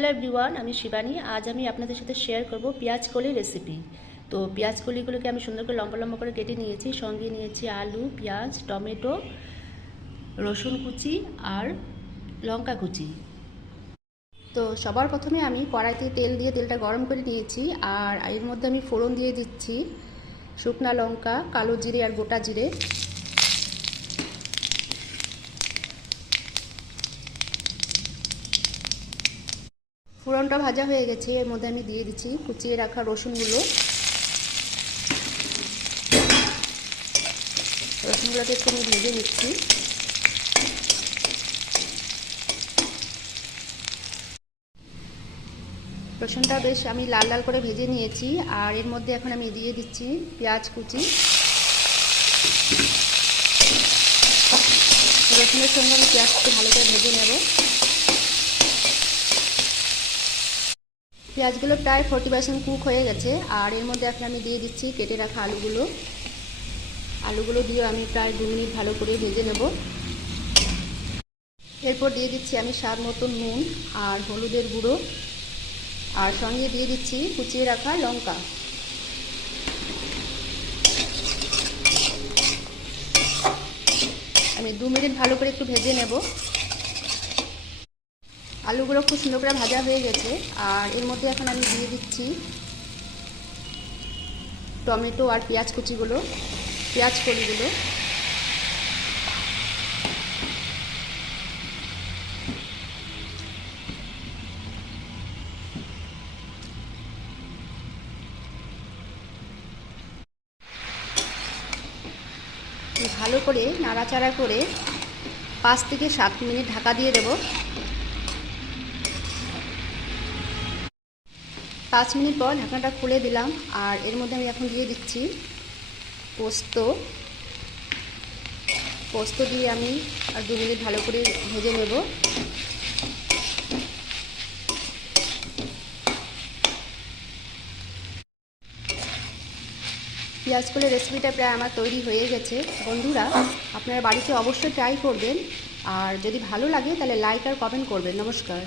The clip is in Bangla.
হ্যালো এভরিওয়ান, আমি শিবানী। আজ আমি আপনাদের সাথে শেয়ার করব পেঁয়াজ কলি রেসিপি। তো পেঁয়াজ কলিগুলোকে আমি সুন্দর করে লম্বা লম্বা করে কেটে নিয়েছি। সঙ্গে নিয়েছি আলু, পেঁয়াজ, টমেটো, রসুন কুচি আর লঙ্কা কুচি। তো সবার প্রথমে আমি কড়াইতে তেল দিয়ে তেলটা গরম করে নিয়েছি। আর এর মধ্যে আমি ফোড়ন দিয়ে দিচ্ছি শুকনা লঙ্কা, কালো জিরে আর গোটা জিরে। ফোড়নটা ভাজা হয়ে গেছে, এর মধ্যে আমি দিয়ে দিচ্ছি কুচিয়ে রাখা রসুনগুলো। রসুনগুলোকে একটু আমি ভেজে নিচ্ছি। রসুনটা বেশ আমি লাল লাল করে ভেজে নিয়েছি। আর এর মধ্যে এখন আমি দিয়ে দিচ্ছি পেঁয়াজ কুচি। রসুনের সঙ্গে আমি পেঁয়াজকে ভালো করে ভেজে নেব। পেঁয়াজগুলো প্রায় 40% কুক হয়ে গেছে। আর এর মধ্যে এখন আমি দিয়ে দিচ্ছি কেটে রাখা আলুগুলো দিয়ে আমি প্রায় 2 মিনিট ভালো করে ভেজে নেব। এরপর দিয়ে দিচ্ছি আমি স্বাদ মতো নুন আর হলুদের গুঁড়ো, আর সঙ্গে দিয়ে দিচ্ছি কুচিয়ে রাখা লঙ্কা। আমি 2 মিনিট ভালো করে একটু ভেজে নেব। আলুগুলো খুব সুন্দর করে ভাজা হয়ে গেছে। আর এর মধ্যে এখন আমি দিয়ে দিচ্ছি টমেটো আর পেঁয়াজ কলিগুলো। ভালো করে নাড়াচাড়া করে 5 থেকে 7 মিনিট ঢাকা দিয়ে দেব। 5 মিনিট পর ঢাকনাটা খুলে দিলাম। আর এর মধ্যে আমি এখন দিয়ে দিচ্ছি পোস্ত দিয়ে আমি আর 2 মিনিট ভালো করে ভেজে নেব। পেঁয়াজ কলির রেসিপিটা প্রায় আমার তৈরি হয়ে গেছে। বন্ধুরা, আপনারা বাড়িতে অবশ্যই ট্রাই করবেন। আর যদি ভালো লাগে তাহলে লাইক আর কমেন্ট করবেন। নমস্কার।